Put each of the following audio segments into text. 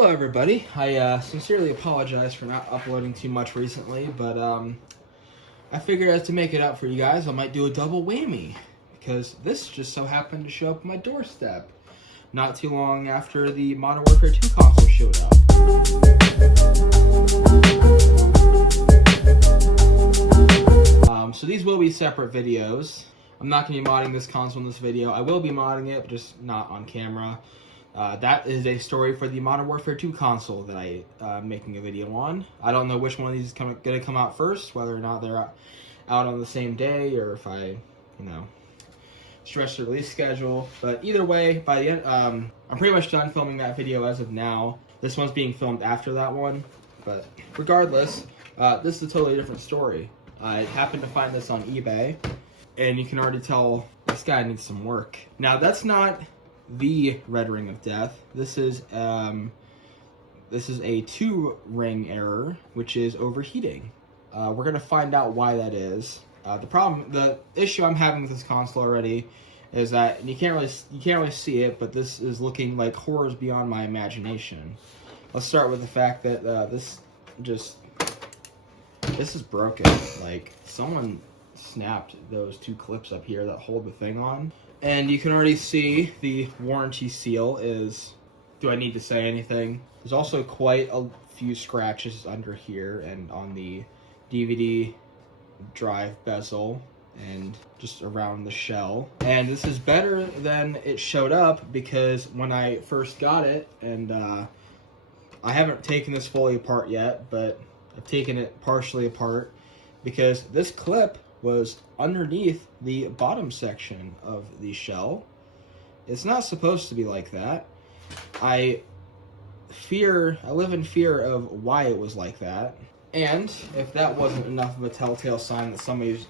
Hello everybody. I sincerely apologize for not uploading too much recently, but I figured as to make it up for you guys, I might do a double whammy, because this just so happened to show up on my doorstep not too long after the Modern Warfare 2 console showed up. So these will be separate videos. I'm not going to be modding this console in this video. I will be modding it, but just not on camera. That is a story for the Modern Warfare 2 console that I'm making a video on. I don't know which one of these is going to come out first, whether or not they're out on the same day, or if I, stretch the release schedule. But either way, by the end, I'm pretty much done filming that video as of now. This one's being filmed after that one. But regardless, this is a totally different story. I happened to find this on eBay, and you can already tell this guy needs some work. Now, that's not the red ring of death. This is a 2-ring error, which is overheating. We're gonna find out why that is. The issue I'm having with this console already is that, and you can't really see it, but this is looking like horrors beyond my imagination. Let's start with the fact that this is broken. Like, someone snapped those 2 clips up here that hold the thing on. And you can already see the warranty seal is, do I need to say anything? There's also quite a few scratches under here and on the DVD drive bezel and just around the shell. And this is better than it showed up, because when I first got it, and I haven't taken this fully apart yet, but I've taken it partially apart, because this clip was underneath the bottom section of the shell. It's not supposed to be like that. I live in fear of why it was like that. And if that wasn't enough of a telltale sign that somebody's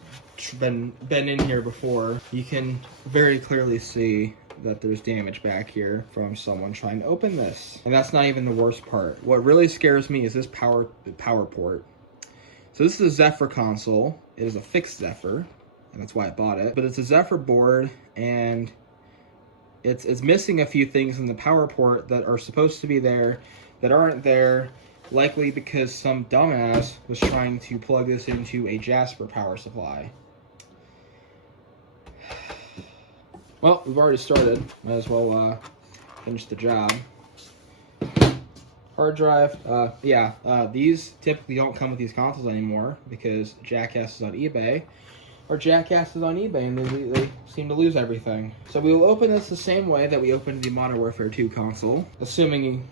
been in here before, you can very clearly see that there's damage back here from someone trying to open this. And that's not even the worst part. What really scares me is this power port. So this is a Zephyr console. It is a fixed Zephyr, and that's why I bought it. But it's a Zephyr board, and it's missing a few things in the power port that are supposed to be there that aren't there, likely because some dumbass was trying to plug this into a Jasper power supply. Well, we've already started. Might as well finish the job. Hard drive, these typically don't come with these consoles anymore, because jackasses on eBay are jackasses on eBay, and they seem to lose everything. So we will open this the same way that we opened the Modern Warfare 2 console, assuming,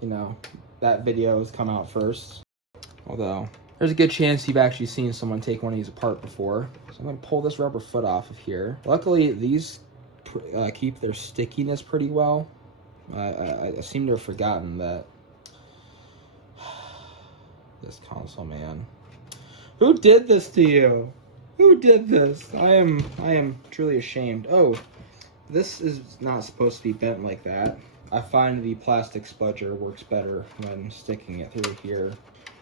that video has come out first. Although, there's a good chance you've actually seen someone take one of these apart before. So I'm going to pull this rubber foot off of here. Luckily, these keep their stickiness pretty well. I seem to have forgotten that. This console, man. Who did this to you? Who did this? I am truly ashamed. Oh, this is not supposed to be bent like that. I find the plastic spudger works better when sticking it through here.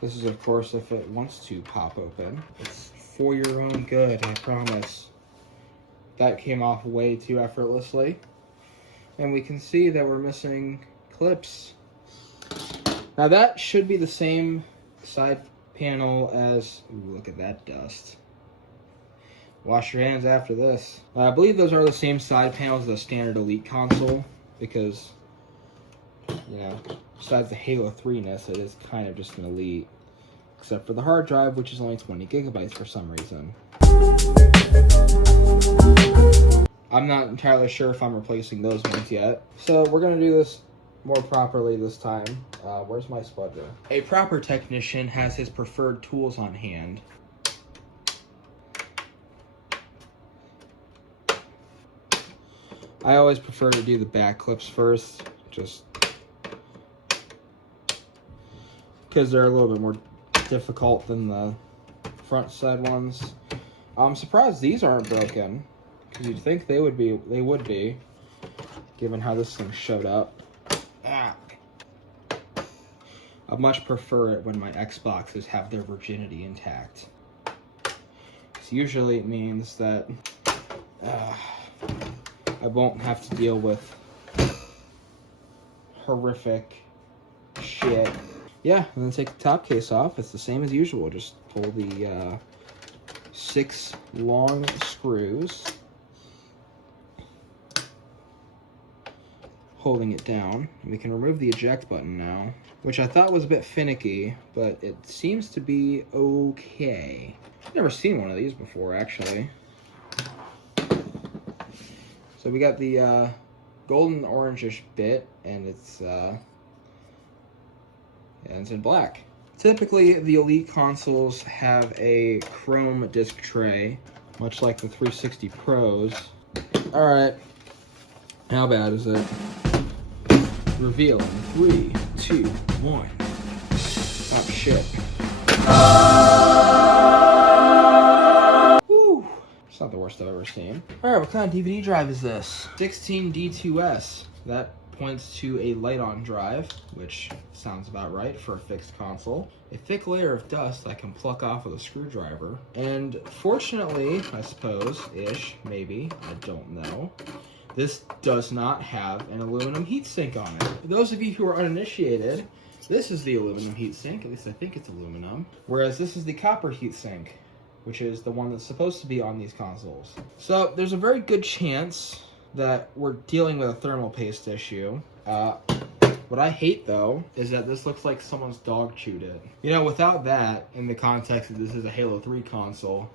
This is, of course, if it wants to pop open. It's for your own good, I promise. That came off way too effortlessly. And we can see that we're missing clips. Now that should be the same side panel as... Ooh, look at that dust. Wash your hands after this. I believe those are the same side panels as the standard Elite console, because, besides the Halo 3-ness, it is kind of just an Elite. Except for the hard drive, which is only 20 gigabytes for some reason. I'm not entirely sure if I'm replacing those ones yet. So we're going to do this more properly this time. Where's my spudger? A proper technician has his preferred tools on hand. I always prefer to do the back clips first, just because they're a little bit more difficult than the front side ones. I'm surprised these aren't broken, because you'd think they would be, given how this thing showed up. I much prefer it when my Xboxes have their virginity intact. Because usually it means that I won't have to deal with horrific shit. Yeah, and then take the top case off. It's the same as usual. Just pull the 6 long screws, holding it down. And we can remove the eject button now, which I thought was a bit finicky, but it seems to be okay. I've never seen one of these before, actually. So we got the golden orangish bit, and it's in black. Typically, the Elite consoles have a chrome disc tray, much like the 360 Pros. All right, how bad is it? Reveal in 3, 2, 1. Oh shit. Whew. It's not the worst I've ever seen. Alright, what kind of DVD drive is this? 16D2S. That points to a light-on drive, which sounds about right for a fixed console. A thick layer of dust I can pluck off with a screwdriver. And fortunately, I suppose, maybe, I don't know, this does not have an aluminum heatsink on it. For those of you who are uninitiated, this is the aluminum heatsink, at least I think it's aluminum, whereas this is the copper heatsink, which is the one that's supposed to be on these consoles. So there's a very good chance that we're dealing with a thermal paste issue. What I hate, though, is that this looks like someone's dog chewed it. You know, without that, in the context that this is a Halo 3 console,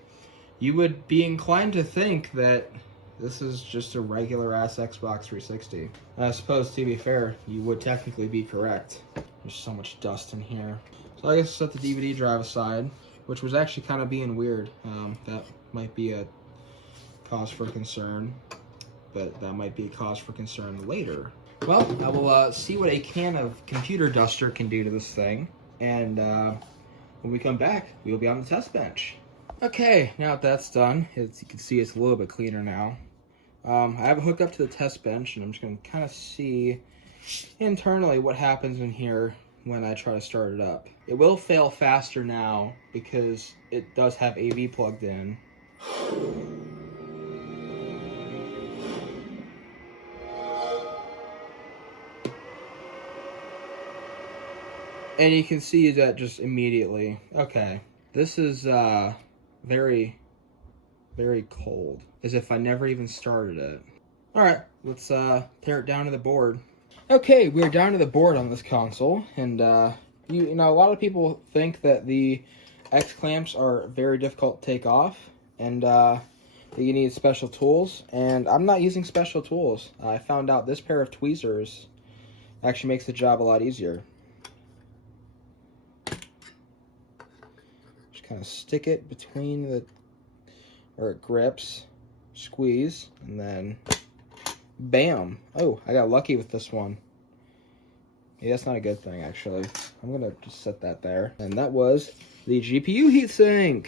you would be inclined to think that this is just a regular-ass Xbox 360. I suppose, to be fair, you would technically be correct. There's so much dust in here. So I guess set the DVD drive aside, which was actually kind of being weird. That might be a cause for concern, but that might be a cause for concern later. Well, I will see what a can of computer duster can do to this thing, and when we come back, we will be on the test bench. Okay, now that that's done, as you can see, it's a little bit cleaner now. I have it hooked up to the test bench, and I'm just going to kind of see internally what happens in here when I try to start it up. It will fail faster now because it does have AV plugged in. And you can see that just immediately. Okay, this is very, very cold, as if I never even started it. All right, let's tear it down to the board. Okay, we're down to the board on this console, and you know, a lot of people think that the X clamps are very difficult to take off, and that you need special tools. And I'm not using special tools. I found out this pair of tweezers actually makes the job a lot easier. Just kind of stick it between the, where it grips, squeeze, and then bam. Oh, I got lucky with this one. Yeah, that's not a good thing, actually. I'm going to just set that there. And that was the GPU heatsink.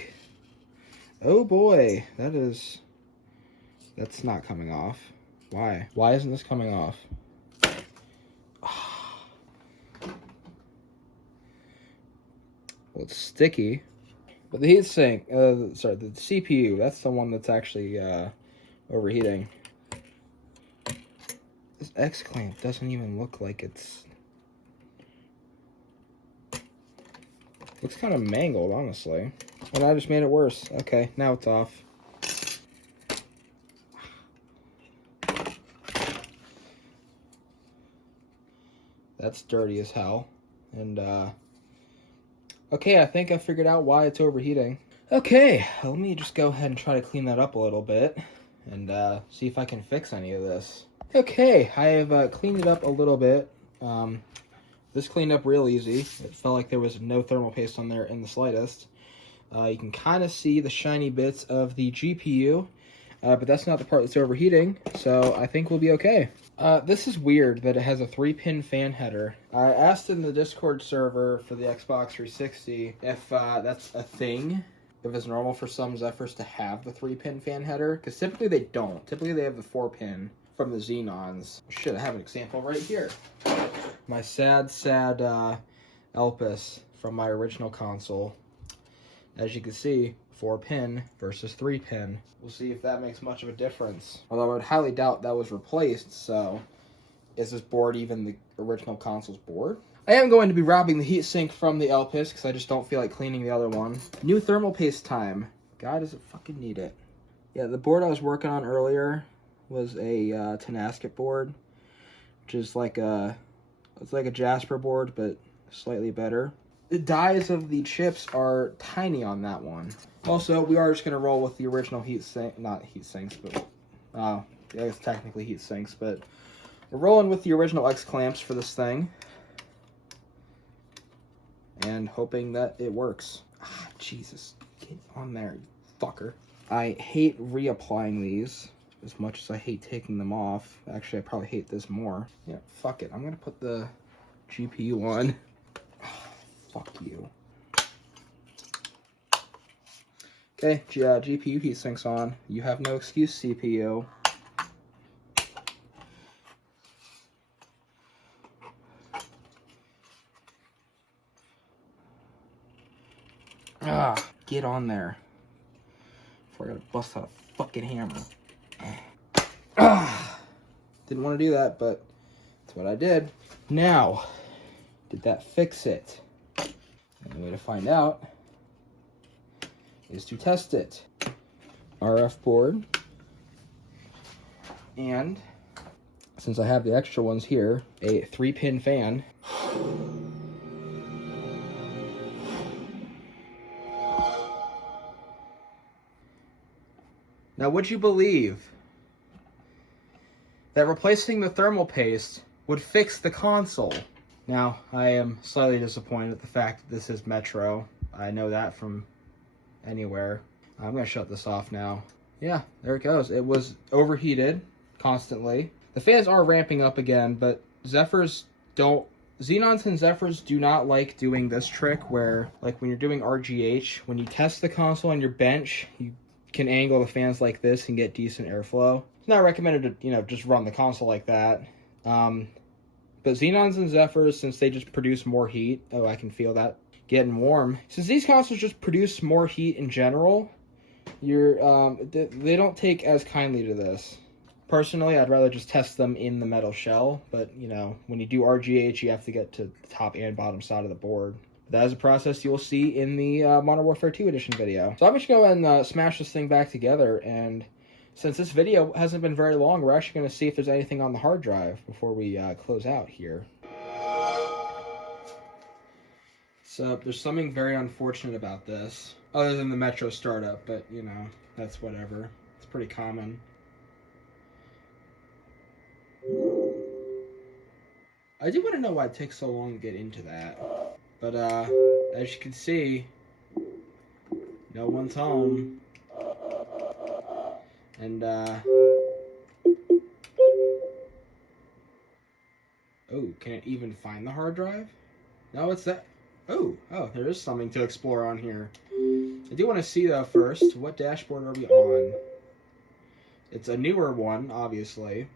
Oh boy, that's not coming off. Why? Why isn't this coming off? Well, it's sticky. But the heatsink, sorry, the CPU, that's the one that's actually overheating. This X clamp doesn't even look like it's... Looks kind of mangled, honestly. And I just made it worse. Okay, now it's off. That's dirty as hell. And, okay, I think I figured out why it's overheating. Okay, let me just go ahead and try to clean that up a little bit. And, see if I can fix any of this. Okay, I have cleaned it up a little bit. This cleaned up real easy. It felt like there was no thermal paste on there in the slightest. You can kind of see the shiny bits of the GPU, but that's not the part that's overheating, so I think we'll be okay. This is weird that it has a 3-pin fan header. I asked in the Discord server for the Xbox 360 if that's a thing, if it's normal for some Zephyrs to have the 3-pin fan header, because typically they don't. Typically they have the 4-pin from the Xenons. Shit, I have an example right here. My sad Elpis from my original console. As you can see, 4-pin versus 3-pin. We'll see if that makes much of a difference. Although I would highly doubt that was replaced, so is this board even the original console's board? I am going to be wrapping the heatsink from the LPIS because I just don't feel like cleaning the other one. New thermal paste time. God, does it fucking need it. Yeah, the board I was working on earlier was a Diagnostic board, which is like it's like a Jasper board, but slightly better. The dies of the chips are tiny on that one. Also, we are just going to roll with the original not heat sinks, but, I guess technically heat sinks, but we're rolling with the original X clamps for this thing. And hoping that it works. Ah, Jesus. Get on there, you fucker. I hate reapplying these as much as I hate taking them off. Actually, I probably hate this more. Yeah, fuck it. I'm going to put the GPU on. Oh, fuck you. Okay, GPU heat sinks on. You have no excuse, CPU. Ah, get on there. Before I gotta bust out a fucking hammer. Ah, didn't want to do that, but that's what I did. Now, did that fix it? And the way to find out is to test it. RF board. And since I have the extra ones here, a 3-pin fan. Now, would you believe that replacing the thermal paste would fix the console? Now, I am slightly disappointed at the fact that this is Metro. I know that from anywhere. I'm going to shut this off now. Yeah, there it goes. It was overheated constantly. The fans are ramping up again, but Xenons and Zephyrs do not like doing this trick where, like when you're doing RGH, when you test the console on your bench, you can angle the fans like this and get decent airflow. It's not recommended to, just run the console like that. But Xenons and Zephyrs, since they just produce more heat, I can feel that getting warm. Since these consoles just produce more heat in general, they don't take as kindly to this. Personally, I'd rather just test them in the metal shell, but when you do RGH, you have to get to the top and bottom side of the board. That is a process you'll see in the Modern Warfare 2 edition video. So I'm just going to smash this thing back together, and since this video hasn't been very long, we're actually going to see if there's anything on the hard drive before we close out here. So there's something very unfortunate about this, other than the Metro startup, but that's whatever. It's pretty common. I do want to know why it takes so long to get into that. But, as you can see, no one's home. And, oh, can it even find the hard drive? No, it's that. Oh, there is something to explore on here. I do want to see, though, first, what dashboard are we on? It's a newer one, obviously.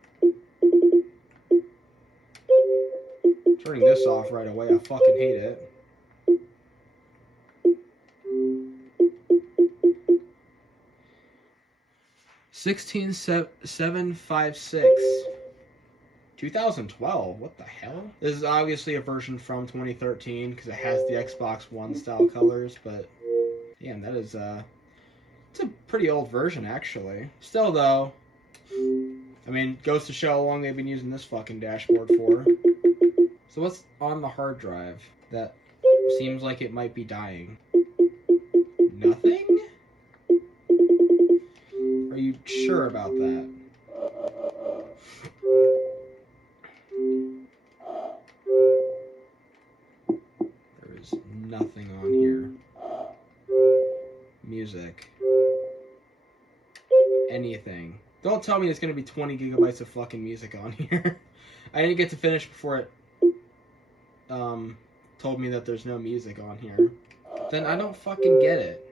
Turning this off right away, I fucking hate it. $16,756. 2012? What the hell? This is obviously a version from 2013 because it has the Xbox One style colors, but damn, that is it's a pretty old version actually. Still though, I mean, goes to show how long they've been using this fucking dashboard for. So what's on the hard drive that seems like it might be dying? Nothing? Are you sure about that? There is nothing on here. Music. Anything. Don't tell me it's going to be 20 gigabytes of fucking music on here. I didn't get to finish before it told me that there's no music on here. Then I don't fucking get it.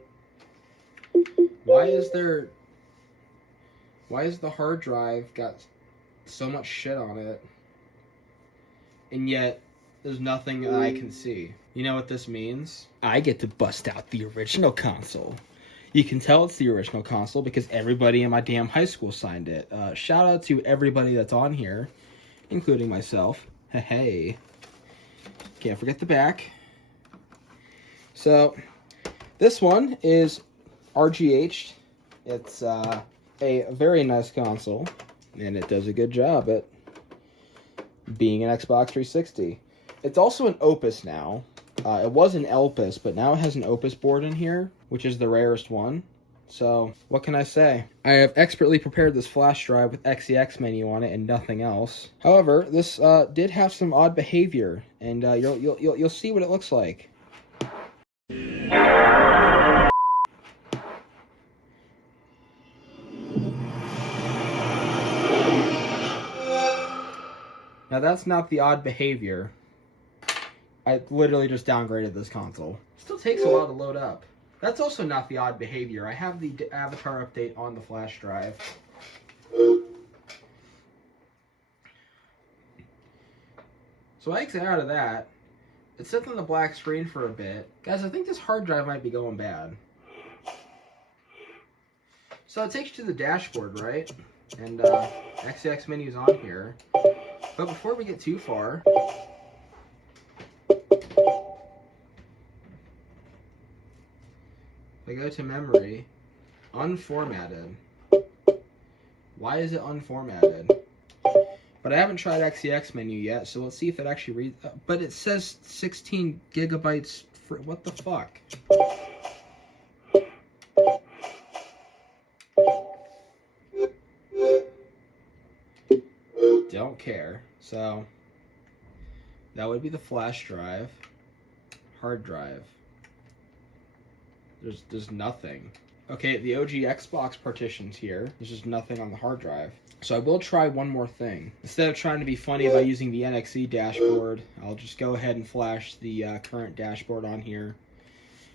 Why is the hard drive got so much shit on it, and yet there's nothing that I can see? You know what this means? I get to bust out the original console. You can tell it's the original console because everybody in my damn high school signed it. Shout out to everybody that's on here, including myself. Hey, can't forget the back. So this one is RGH'd. It's a very nice console, and it does a good job at being an Xbox 360. It's also an Opus now. It was an Elpis, but now it has an Opus board in here, which is the rarest one. So, what can I say? I have expertly prepared this flash drive with XEX menu on it and nothing else. However, this did have some odd behavior, and you'll see what it looks like. Now that's not the odd behavior. I literally just downgraded this console. Still takes a while to load up. That's also not the odd behavior. I have the avatar update on the flash drive. So I exit out of that. It sits on the black screen for a bit. Guys, I think this hard drive might be going bad. So it takes you to the dashboard, right? And XEX menu's on here. But before we get too far, if I go to memory, unformatted. Why is it unformatted? But I haven't tried XEX menu yet, so let's see if it actually reads. But it says 16 gigabytes for what the fuck? Don't care. So that would be the flash drive, hard drive. There's nothing. Okay, the OG Xbox partition's here. There's just nothing on the hard drive. So I will try one more thing. Instead of trying to be funny by using the NXE dashboard, I'll just go ahead and flash the current dashboard on here.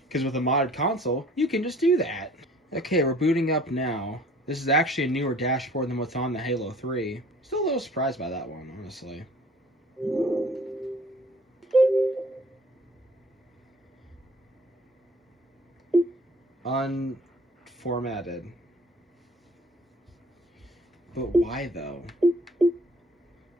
Because with a modded console, you can just do that. Okay, we're booting up now. This is actually a newer dashboard than what's on the Halo 3. Still a little surprised by that one, honestly. Unformatted. But why though?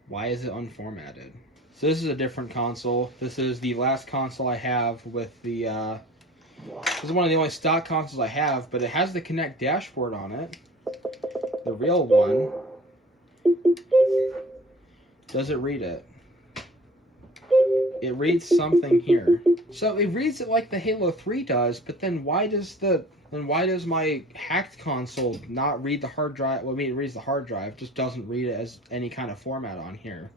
Why is it unformatted? So this is a different console. This is the last console I have with the this is one of the only stock consoles I have, but it has the Kinect dashboard on it. The real one. Does it read it? It reads something here. So it reads it like the Halo 3 does, but then why does my hacked console not read the hard drive? Well, I mean, it reads the hard drive, just doesn't read it as any kind of format on here.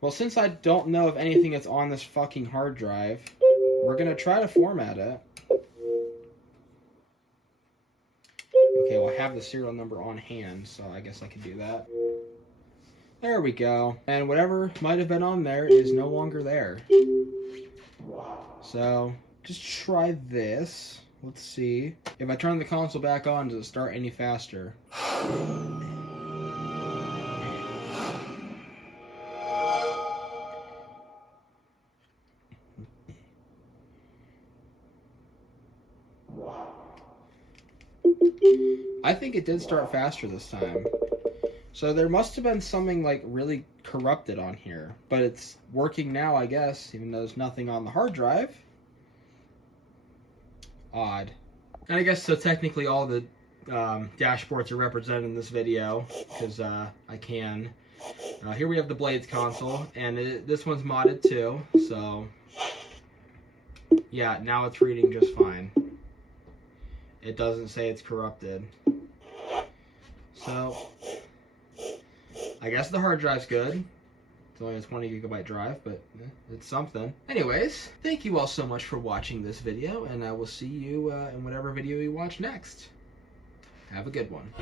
Well, since I don't know if anything is on this fucking hard drive, we're gonna try to format it. Okay, well, I have the serial number on hand, so I guess I can do that. There we go. And whatever might have been on there is no longer there. So, just try this. Let's see. If I turn the console back on, does it start any faster? I think it did start faster this time. So there must have been something like really corrupted on here. But it's working now, I guess, even though there's nothing on the hard drive. Odd. And I guess so technically all the dashboards are represented in this video, because I can. Here we have the Blades console, and this one's modded too, so yeah, now it's reading just fine. It doesn't say it's corrupted. So, I guess the hard drive's good. It's only a 20 gigabyte drive, but it's something. Anyways, thank you all so much for watching this video, and I will see you in whatever video you watch next. Have a good one.